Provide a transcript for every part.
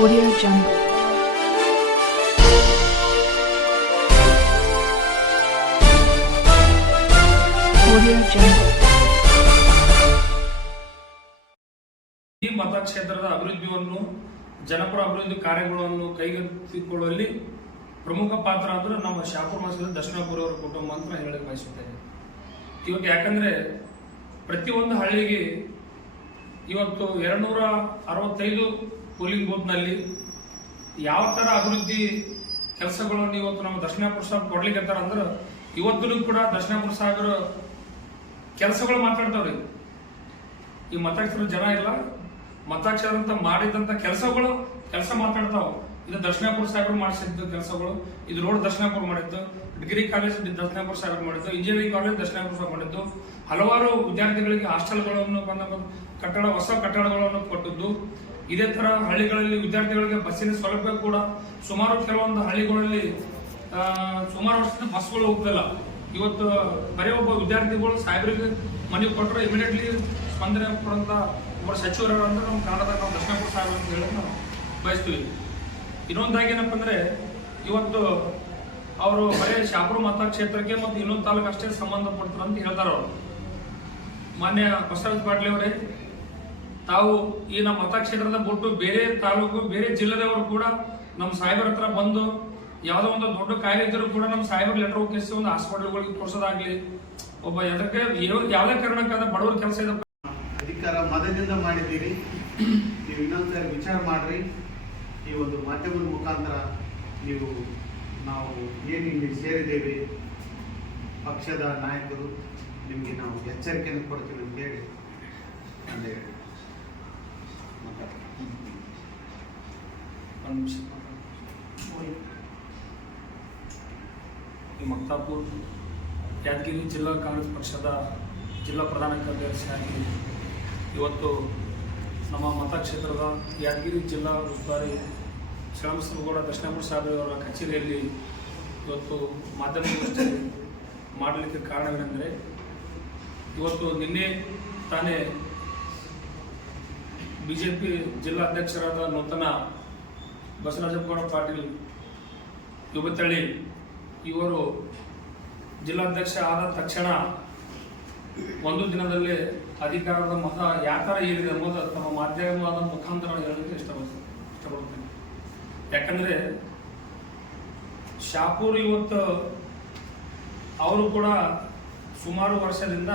Audio Jungle. ಈ ಮತಕ್ಷೇತ್ರದ ಅಭಿವೃದ್ಧಿಯನ್ನು, ಜನಪರ ಅಭಿವೃದ್ಧಿ ಕಾರ್ಯಗಳನ್ನು ಕೈಗೆತ್ತಿಕೊಳ್ಳುವಲ್ಲಿ ಪ್ರಮುಖ ಪಾತ್ರ ಅಂದ್ರೆ ನಮ್ಮ ಶಾಪುರ ಮಾಸದ ದರ್ಶನಪುರ ಅವರ ಕುಟುಂಬ ಅಂತ ಹೇಳಕ್ಕೆ ಹೇಳಕ್ ಬಯಸುತ್ತೇನೆ ಇವತ್ತು ಯಾಕಂದ್ರೆ ಪ್ರತಿಯೊಂದು ಹಳ್ಳಿಗೆ ಇವತ್ತು ಎರಡ್ನೂರ ಅರವತ್ತೈದು ಪೋಲಿಂಗ್ ಬೂತ್ನಲ್ಲಿ ಯಾವ ಥರ ಅಭಿವೃದ್ಧಿ ಕೆಲಸಗಳನ್ನು ಇವತ್ತು ನಮ್ಮ ದಕ್ಷಿಣಾಪುರ ಸಾಹೇಬ್ ಕೊಡ್ಲಿಕ್ಕೆ ಅಂದ್ರೆ ಇವತ್ತು ಕೂಡ ದಕ್ಷಿಣಾಪುರ ಸಾಹೇಬರು ಕೆಲಸಗಳು ಮಾತಾಡ್ತಾವ್ರಿ. ಈ ಮತಾಕ್ಷರ ಜನ ಇಲ್ಲ. ಮತಾಕ್ಷರ ಅಂತ ಮಾಡಿದಂತ ಕೆಲಸಗಳು ಕೆಲಸ ಮಾತಾಡ್ತಾವ. ಇದು ದರ್ಶನಾಪುರ ಸಾಹೇಬರು ಮಾಡಿಸಿದ್ದು ಕೆಲಸಗಳು, ಇದು ರೋಡ್ ದರ್ಶನಾಪುರ ಮಾಡಿತ್ತು ಡಿಗ್ರಿ ಕಾಲೇಜ್ ದರ್ಶನಾಪುರ ಸಾಹೇಬರು ಮಾಡಿತ್ತು ಇಂಜಿನಿಯರಿಂಗ್ ಕಾಲೇಜ್ ದರ್ಶನಾಪುರ ಸಾಹೇಬ್ ಮಾಡಿತ್ತು ಹಲವಾರು ವಿದ್ಯಾರ್ಥಿಗಳಿಗೆ ಹಾಸ್ಟೆಲ್ಗಳನ್ನು ಬಂದ ಕಟ್ಟಡ, ಹೊಸ ಕಟ್ಟಡಗಳನ್ನು ಕೊಟ್ಟಿದ್ದು. ಇದೇ ತರ ಹಳ್ಳಿಗಳಲ್ಲಿ ವಿದ್ಯಾರ್ಥಿಗಳಿಗೆ ಬಸ್ಸಿನ ಸೌಲಭ್ಯ ಕೂಡ ಸುಮಾರು ಕೆಲವೊಂದು ಹಳ್ಳಿಗಳಲ್ಲಿ ಸುಮಾರು ವರ್ಷದಿಂದ ಬಸ್ಗಳು ಹೋಗ್ತಿಲ್ಲ. ಇವತ್ತು ಬರೀ ಒಬ್ಬ ವಿದ್ಯಾರ್ಥಿಗಳು ಸಾಹೇಬರಿಗೆ ಮನೆಗೆ ಕೊಟ್ಟರೆ ಇಮಿಡಿಯೇಟ್ಲಿ ಸ್ಪಂದನೆ ಕೊಡುವಂತ ಒಬ್ಬ ಸಚಿವರು ಅಂದ್ರೆ ನಮ್ಮ ಕನ್ನಡದ ನಾವು ದಕ್ಷಿಣಪುರ ಸಾಹೇಬ್ ಅಂತ ಹೇಳಿ ನಾವು ಬಯಸ್ತೀವಿ. ಇನ್ನೊಂದಾಗಿ ಏನಪ್ಪ ಅಂದ್ರೆ, ಇವತ್ತು ಅವರು ಬರೀ ಶಾಪುರ ಮತಕ್ಷೇತ್ರಕ್ಕೆ ಮತ್ತು ಇನ್ನೊಂದು ತಾಲೂಕು ಅಷ್ಟೇ ಸಂಬಂಧಪಡ್ತಾರೆ ಅಂತ ಹೇಳ್ತಾರೆ ಅವರು. ಮಾನ್ಯ ಬಸವರಾಜ ಪಾಟೀಲ್ ಅವರೇ, ತಾವು ಈ ನಮ್ಮ ಮತಕ್ಷೇತ್ರದ ಬಿಟ್ಟು ಬೇರೆ ತಾಲೂಕು, ಬೇರೆ ಜಿಲ್ಲೆದವರು ಕೂಡ ನಮ್ಮ ಸಾಹೇಬರ ಹತ್ರ ಬಂದು ಯಾವುದೋ ಒಂದು ದೊಡ್ಡ ಕಾಯಿಲೆ ಇದ್ದರೂ ಕೂಡ ನಮ್ಮ ಸಾಹೇಬರ್ ಲೆಟರ್ ಹೋಗಿಸಿ ಒಂದು ಹಾಸ್ಪಿಟಲ್ಗಳಿಗೆ ತೋರಿಸೋದಾಗ್ಲಿ, ಒಬ್ಬ ಎದಕ್ಕೆ ಯಾವ- ಯಾವುದೇ ಕಾರಣಕ್ಕಾದ ಬಡವರ ಕೆಲಸ ಇದೆ. ಅಧಿಕಾರ ಮದದಿಂದ ಮಾಡಿದ್ದೀರಿ. ನೀವು ಇನ್ನೊಂದ್ಸರಿ ವಿಚಾರ ಮಾಡ್ರಿ. ಈ ಒಂದು ಮಾಧ್ಯಮದ ಮುಖಾಂತರ ನೀವು ನಾವು ಏನು ಇಲ್ಲಿ ಸೇರಿದ್ದೇವೆ, ಪಕ್ಷದ ನಾಯಕರು ನಿಮಗೆ ನಾವು ಎಚ್ಚರಿಕೆಯನ್ನು ಕೊಡ್ತೀವಿ ಅಂತ ಹೇಳಿ ಮಕ್ತಾಪುರ್ ಯಾದಗಿರಿ ಜಿಲ್ಲಾ ಕಾಂಗ್ರೆಸ್ ಪಕ್ಷದ ಜಿಲ್ಲಾ ಪ್ರಧಾನ ಕಾರ್ಯದರ್ಶಿಯಾಗಿ ಇವತ್ತು ನಮ್ಮ ಮತಕ್ಷೇತ್ರದ ಯಾದಗಿರಿ ಜಿಲ್ಲಾ ಉಸ್ತುವಾರಿ ಶ್ರೀರಾಮಸ್ವಾಮಿಗೌಡ ದಕ್ಷಿಣಪುರ ಸಾಹೇಬರವರ ಕಚೇರಿಯಲ್ಲಿ ಇವತ್ತು ಮಾಧ್ಯಮಗೋಷ್ಠಿ ಮಾಡಲಿಕ್ಕೆ ಕಾರಣವೇನೆಂದರೆ, ಇವತ್ತು ನಿನ್ನೆ ತಾನೇ ಬಿ ಬಿಜೆಪಿ ಜಿಲ್ಲಾ ಅಧ್ಯಕ್ಷರಾದ ನೂತನ ಬಸವರಾಜಗೌಡ ಪಾಟೀಲ್ ಯುವತಳಿ ಇವರು ಜಿಲ್ಲಾಧ್ಯಕ್ಷ ಆದ ತಕ್ಷಣ ಒಂದು ದಿನದಲ್ಲಿ ಅಧಿಕಾರದ ಮತ ಯಾವ ಥರ ಏನಿದೆ ಅನ್ನೋದು ತಮ್ಮ ಮಾಧ್ಯಮದ ಮುಖಾಂತರ ಹೇಳಲಿಕ್ಕೆ ಇಷ್ಟಪಡ್ತೀನಿ ಇಷ್ಟಪಡ್ತೀನಿ ಯಾಕಂದ್ರೆ ಶಾಪೂರ್ ಇವತ್ತು ಅವರು ಕೂಡ ಸುಮಾರು ವರ್ಷದಿಂದ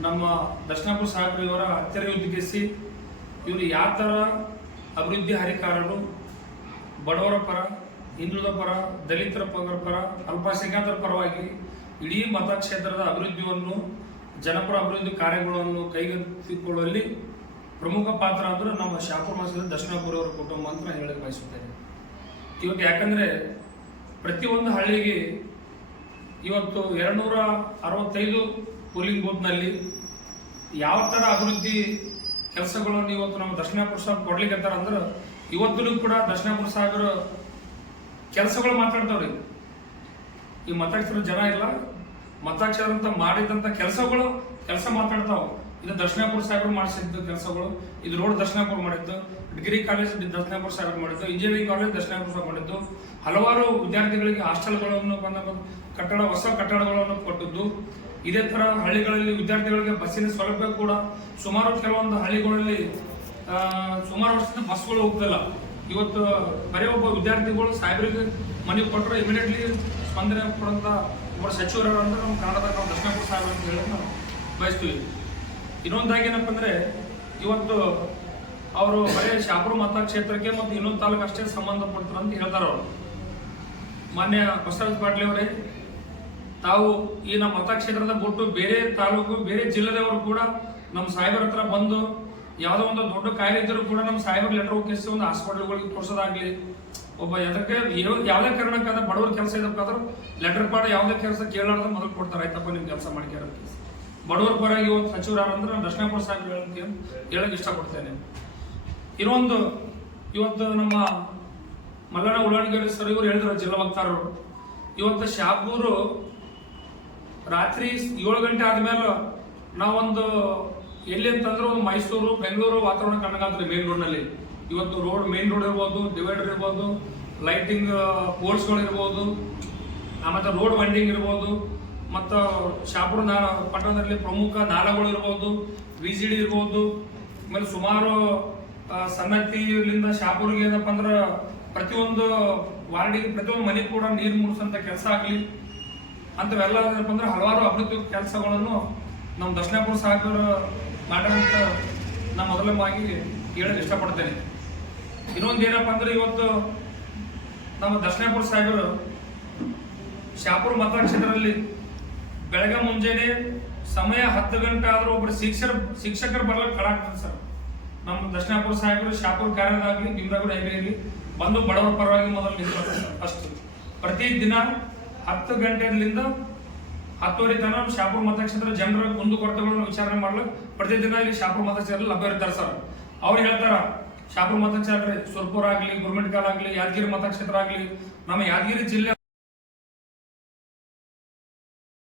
ನಮ್ಮ ದಕ್ಷಿಣಾಪುರ ಸಾಹೇಬ್ ಇವರ ಹತ್ತಿರ ಉದ್ದೇಶಿಸಿ ಇವರು ಯಾವ ಥರ ಅಭಿವೃದ್ಧಿ ಹರಿಕಾರರು, ಬಡವರ ಪರ, ಹಿಂದುಳಿದ ಪರ, ದಲಿತರ ಪರ, ಅಲ್ಪಸಂಖ್ಯಾತರ ಪರವಾಗಿ ಇಡೀ ಮತಕ್ಷೇತ್ರದ ಅಭಿವೃದ್ಧಿಯನ್ನು ಜನಪರ ಅಭಿವೃದ್ಧಿ ಕಾರ್ಯಗಳನ್ನು ಕೈಗೆತ್ತಿಕೊಳ್ಳುವಲ್ಲಿ ಪ್ರಮುಖ ಪಾತ್ರ ಅಂದ್ರೆ ನಮ್ಮ ಶಾಪುರ ಮಾಸದ ದಕ್ಷಿಣಾಪುರ ಅವರ ಕುಟುಂಬ ಅಂತ ನಾನು ಹೇಳಕ್ ಬಯಸುತ್ತೇನೆ. ಇವತ್ತು ಯಾಕಂದ್ರೆ ಪ್ರತಿಯೊಂದು ಹಳ್ಳಿಗೆ ಇವತ್ತು ಎರಡ್ನೂರ ಅರವತ್ತೈದು ಪೋಲಿಂಗ್ ಬೂತ್ನಲ್ಲಿ ಯಾವ ಥರ ಅಭಿವೃದ್ಧಿ ಕೆಲಸಗಳನ್ನು ಇವತ್ತು ನಮ್ಮ ದಕ್ಷಿಣಾಪುರ ಕೊಡ್ಲಿಕ್ಕೆ ಅಂದ್ರೆ ಇವತ್ತು ಕೂಡ ದಕ್ಷಿಣಾಪುರ ಸಾಹೇಬರು ಕೆಲಸಗಳು ಮಾತಾಡ್ತಾವ್ರಿ. ಈ ಮಾತಾಡ್ತಿರೋ ಜನ ಇಲ್ಲ. ಮತಾಕ್ಷರ ಮಾಡಿದಂಥ ಕೆಲಸಗಳು ಕೆಲಸ ಮಾತಾಡ್ತಾವ. ಇದು ದರ್ಶನಾಪುರ ಸಾಹೇಬರು ಮಾಡಿಸಿದ್ದು ಕೆಲಸಗಳು, ಇದು ರೋಡ್ ದರ್ಶನಾಪುರ ಮಾಡಿದ್ದು, ಡಿಗ್ರಿ ಕಾಲೇಜ್ ದರ್ಶನಾಪುರ ಸಾಹೇಬರು ಮಾಡಿದ್ದು, ಇಂಜಿನಿಯರಿಂಗ್ ಕಾಲೇಜ್ ದರ್ಶನಾಪುರ ಸಾಹೇಬ್ ಮಾಡಿದ್ದು. ಹಲವಾರು ವಿದ್ಯಾರ್ಥಿಗಳಿಗೆ ಹಾಸ್ಟೆಲ್ಗಳನ್ನು ಬಂದ ಕಟ್ಟಡ, ಹೊಸ ಕಟ್ಟಡಗಳನ್ನು ಕೊಟ್ಟದ್ದು. ಇದೇ ತರ ಹಳ್ಳಿಗಳಲ್ಲಿ ವಿದ್ಯಾರ್ಥಿಗಳಿಗೆ ಬಸ್ಸಿನ ಸೌಲಭ್ಯ ಕೂಡ ಸುಮಾರು ಕೆಲವೊಂದು ಹಳ್ಳಿಗಳಲ್ಲಿ ಸುಮಾರು ವರ್ಷದಿಂದ ಬಸ್ಗಳು ಹೋಗ್ತಿಲ್ಲ. ಇವತ್ತು ಬರೀ ಒಬ್ಬ ವಿದ್ಯಾರ್ಥಿಗಳು ಸಾಹೇಬರಿಗೆ ಮನೆಗೆ ಕೊಟ್ಟರೆ ಇಮಿಡಿಯೇಟ್ಲಿ ಸ್ಪಂದನೆ ಕೊಡುವಂತ ಒಬ್ಬರು ಸಚಿವರು ಅಂದ್ರೆ ನಮ್ಮ ಕನ್ನಡದಾಗ ನಾವು ದಕ್ಷಿಣ ಸಾಹೇಬ್ ಅಂತ ಹೇಳಿ ನಾವು ಬಯಸ್ತೀವಿ. ಇನ್ನೊಂದಾಗಿ ಏನಪ್ಪ ಅಂದ್ರೆ ಇವತ್ತು ಅವರು ಬರೀ ಶಾಪುರ ಮತಕ್ಷೇತ್ರಕ್ಕೆ ಮತ್ತು ಇನ್ನೊಂದು ತಾಲೂಕು ಅಷ್ಟೇ ಸಂಬಂಧಪಡ್ತಾರೆ ಅಂತ ಹೇಳ್ತಾರೆ ಅವರು. ಮಾನ್ಯ ಬಸವರಾಜ ಪಾಟೀಲ್ ಅವರೇ, ತಾವು ಈ ನಮ್ಮ ಮತಕ್ಷೇತ್ರದ ಬಿಟ್ಟು ಬೇರೆ ತಾಲೂಕು, ಬೇರೆ ಜಿಲ್ಲೆದವರು ಕೂಡ ನಮ್ಮ ಸಾಹೇಬರ ಹತ್ರ ಬಂದು ಯಾವುದೋ ಒಂದು ದೊಡ್ಡ ಕಾಯಿಲೆ ಇದ್ದರೂ ಕೂಡ ನಮ್ಮ ಸಾಹೇಬರ್ ಲೆಟರ್ ಹೋಗಿಸಿ ಒಂದು ಹಾಸ್ಪಿಟಲ್ಗಳಿಗೆ ಕೊಡ್ಸೋದಾಗ್ಲಿ. ಒಬ್ಬ ಎದಕ್ಕೆ ಯಾವ- ಯಾವುದೇ ಕಾರಣಕ್ಕಾದ ಬಡವರ ಕೆಲಸ ಇದಕ್ಕಾದ್ರೂ ಲೆಟರ್ ಪಾಡ ಯಾವುದೇ ಕೆಲಸ ಕೇಳಾರ್ದ ಮೊದಲು ಕೊಡ್ತಾರೆ. ಆಯ್ತಪ್ಪ ನಿಮ್ಮ ಕೆಲಸ ಮಾಡ್ಕ್ಯಾರ ಬಡವರ ಪರವಾಗಿ ಇವತ್ತು ಸಚಿವರು ಅಂದ್ರೆ ನಾನು ದಕ್ಷಿಣಪುರ ಸಾಹೇಬ್ ಹೇಳಕ್ಕೆ ಹೇಳಕ್ ಇಷ್ಟಪಡ್ತೇನೆ. ಇನ್ನೊಂದು, ಇವತ್ತು ನಮ್ಮ ಮಲ್ಲಣ್ಣ ಉಳ್ಳಾಣಗೇರಿ ಸರ್ ಇವರು ಹೇಳಿದ್ರು ಜಿಲ್ಲಾ ವಕ್ತಾರರು. ಇವತ್ತು ಶಾಪೂರು ರಾತ್ರಿ ಏಳು ಗಂಟೆ ಆದಮೇಲೆ ನಾವೊಂದು ಎಲ್ಲಿ ಅಂತಂದ್ರೆ ಮೈಸೂರು, ಬೆಂಗಳೂರು ವಾತಾವರಣ ಕಂಡಂಗಾಗ್ತದೆ ರೋಡ್ನಲ್ಲಿ ಇವತ್ತು ರೋಡ್ ಮೇನ್ ರೋಡ್ ಇರ್ಬೋದು ಡಿವೈಡರ್ ಇರ್ಬೋದು ಲೈಟಿಂಗ್ ಪೋಲ್ಸ್ಗಳು ಇರ್ಬೋದು ಆಮೇಲೆ ರೋಡ್ ವಂಡಿಂಗ್ ಇರ್ಬೋದು, ಮತ್ತು ಶಾಪುರ ನಾಳ ಪಟ್ಟಣದಲ್ಲಿ ಪ್ರಮುಖ ನಾಲಗಳು ಇರ್ಬೋದು ವಿ ಜಿ ಡಿ ಇರ್ಬೋದು, ಆಮೇಲೆ ಸುಮಾರು ಸನ್ನತಿಲಿಂದ ಶಾಪುರ್ಗೆ ಏನಪ್ಪ ಅಂದ್ರೆ ಪ್ರತಿಯೊಂದು ವಾರ್ಡಿಗೆ, ಪ್ರತಿಯೊಂದು ಮನೆ ಕೂಡ ನೀರು ಮುಡಿಸೋಂಥ ಕೆಲಸ ಆಗಲಿ. ಅಂಥವೆಲ್ಲ ಏನಪ್ಪ ಅಂದ್ರೆ ಹಲವಾರು ಅಭಿವೃದ್ಧಿ ಕೆಲಸಗಳನ್ನು ನಮ್ಮ ದಕ್ಷಿಣಾಪುರ ಸಾಹೇಬರು ಮಾಡಿರೋಂಥ ನಾ ಮೊದಲವಾಗಿ ಹೇಳಕ್ಕೆ ಇಷ್ಟಪಡ್ತೇನೆ. ಇನ್ನೊಂದು ಏನಪ್ಪ ಅಂದ್ರೆ ಇವತ್ತು ನಮ್ಮ ದಕ್ಷಿಣಪುರ ಸಾಹೇಬರು ಶಾಪುರ ಮತಕ್ಷೇತ್ರದಲ್ಲಿ ಬೆಳಗ್ಗೆ ಮುಂಜಾನೆ ಸಮಯ ಹತ್ತು ಗಂಟೆ ಆದರೂ ಒಬ್ಬರು ಶಿಕ್ಷಕರು ಶಿಕ್ಷಕರು ಬರ್ಲಿಕ್ಕೆ ಕಳಾಗ್ತದೆ ಸರ್. ನಮ್ಮ ದಕ್ಷಿಣಪುರ ಸಾಹೇಬರು ಶಾಪುರ ಕಾರ್ಯದಾಗಲಿ ಭೀಮರಾಗುಡ ಹೈವೇಲಿ ಬಂದು ಬಡವರ ಪರವಾಗಿ ಮೊದಲು ನಿಂತ ಅಷ್ಟು. ಪ್ರತಿ ದಿನ ಹತ್ತು ಗಂಟೆಯಿಂದ ಹತ್ತುವರೆ ತನ ಶಾಪುರ ಮತಕ್ಷೇತ್ರ ಜನರ ಕುಂದುಕೊರತೆಗಳನ್ನು ವಿಚಾರಣೆ ಮಾಡಲು ಪ್ರತಿದಿನ ಇಲ್ಲಿ ಶಾಪುರ ಮತಕ್ಷೇತ್ರ ಲಭ್ಯ ಇರ್ತಾರೆ ಸರ್. ಅವ್ರು ಹೇಳ್ತಾರ, ಶಾಪುರ ಮತಕ್ಷೇತ್ರ ಸುರ್ಪುರ ಆಗಲಿ ಗುರುಮಿಟ್ಕಾಲ್ ಆಗಲಿ, ಯಾದಗಿರಿ ಮತಕ್ಷೇತ್ರ ಆಗಲಿ, ನಮ್ಮ ಯಾದಗಿರಿ ಜಿಲ್ಲೆ